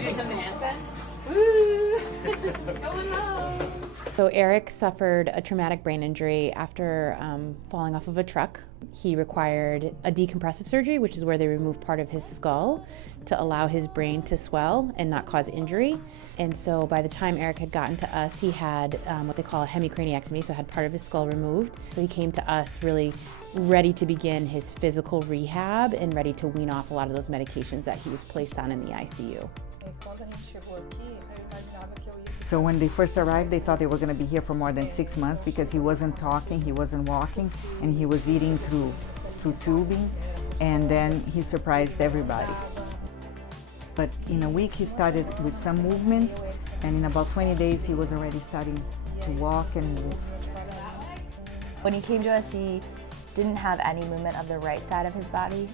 do something handstand? Woo! Going low. So Erick suffered a traumatic brain injury after falling off of a truck. He required a decompressive surgery, which is where they remove part of his skull to allow his brain to swell and not cause injury. And so by the time Erick had gotten to us, he had what they call a hemicraniectomy, so had part of his skull removed. So he came to us really ready to begin his physical rehab and ready to wean off a lot of those medications that he was placed on in the ICU. So when they first arrived, they thought they were going to be here for more than 6 months because he wasn't talking, he wasn't walking, and he was eating through tubing, and then he surprised everybody. But in a week he started with some movements, and in about 20 days he was already starting to walk and move. When he came to us, he didn't have any movement of the right side of his body.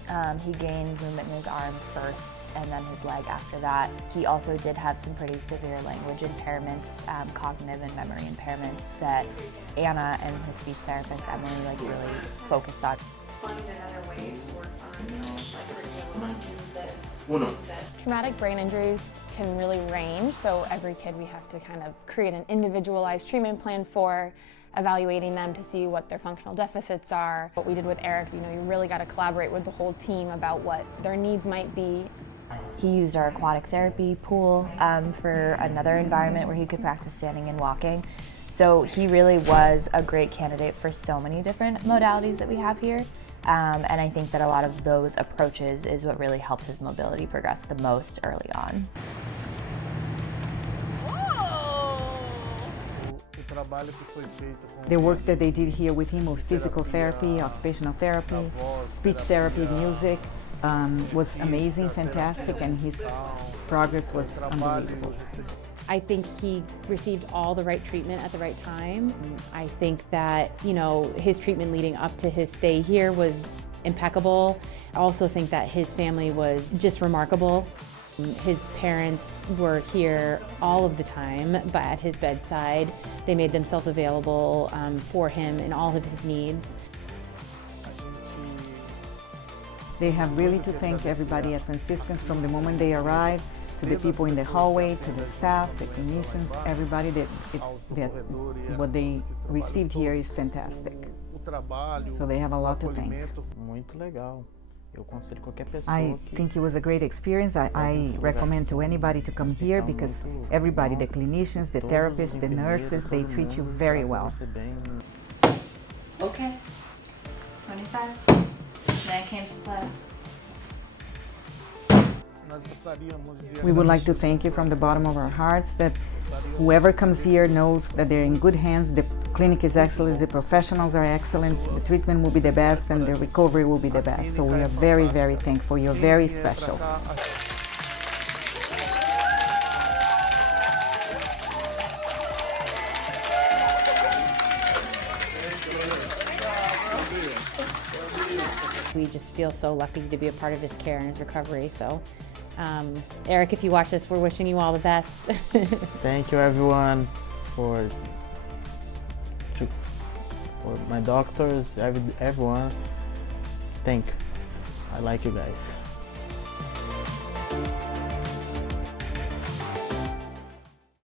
He gained movement in his arm first and then his leg after that. He also did have some pretty severe language impairments, cognitive and memory impairments that Anna and his speech therapist, Emily, really focused on. Find another way to work on, this. Traumatic brain injuries can really range, so every kid we have to kind of create an individualized treatment plan for, evaluating them to see what their functional deficits are. What we did with Erick, you really got to collaborate with the whole team about what their needs might be. He used our aquatic therapy pool for another environment where he could practice standing and walking. So he really was a great candidate for so many different modalities that we have here. And I think that a lot of those approaches is what really helped his mobility progress the most early on. The work that they did here with him with physical therapy, occupational therapy, speech therapy, music was amazing, fantastic, and his progress was unbelievable. I think he received all the right treatment at the right time. I think that, his treatment leading up to his stay here was impeccable. I also think that his family was just remarkable. His parents were here all of the time, but at his bedside. They made themselves available for him in all of his needs. They have really to thank everybody at Franciscans from the moment they arrived, to the people in the hallway, to the staff, the clinicians, everybody that what they received here is fantastic. So they have a lot to thank. I think it was a great experience. I recommend to anybody to come here because everybody, the clinicians, the therapists, the nurses, they treat you very well. Okay, 25. Then came to play. We would like to thank you from the bottom of our hearts that whoever comes here knows that they're in good hands. The clinic is excellent, the professionals are excellent, the treatment will be the best, and the recovery will be the best. So we are very, very thankful. You're very special. We just feel so lucky to be a part of his care and his recovery. So, Erick, if you watch this, we're wishing you all the best. Thank you, everyone, for my doctors, everyone. I like you guys.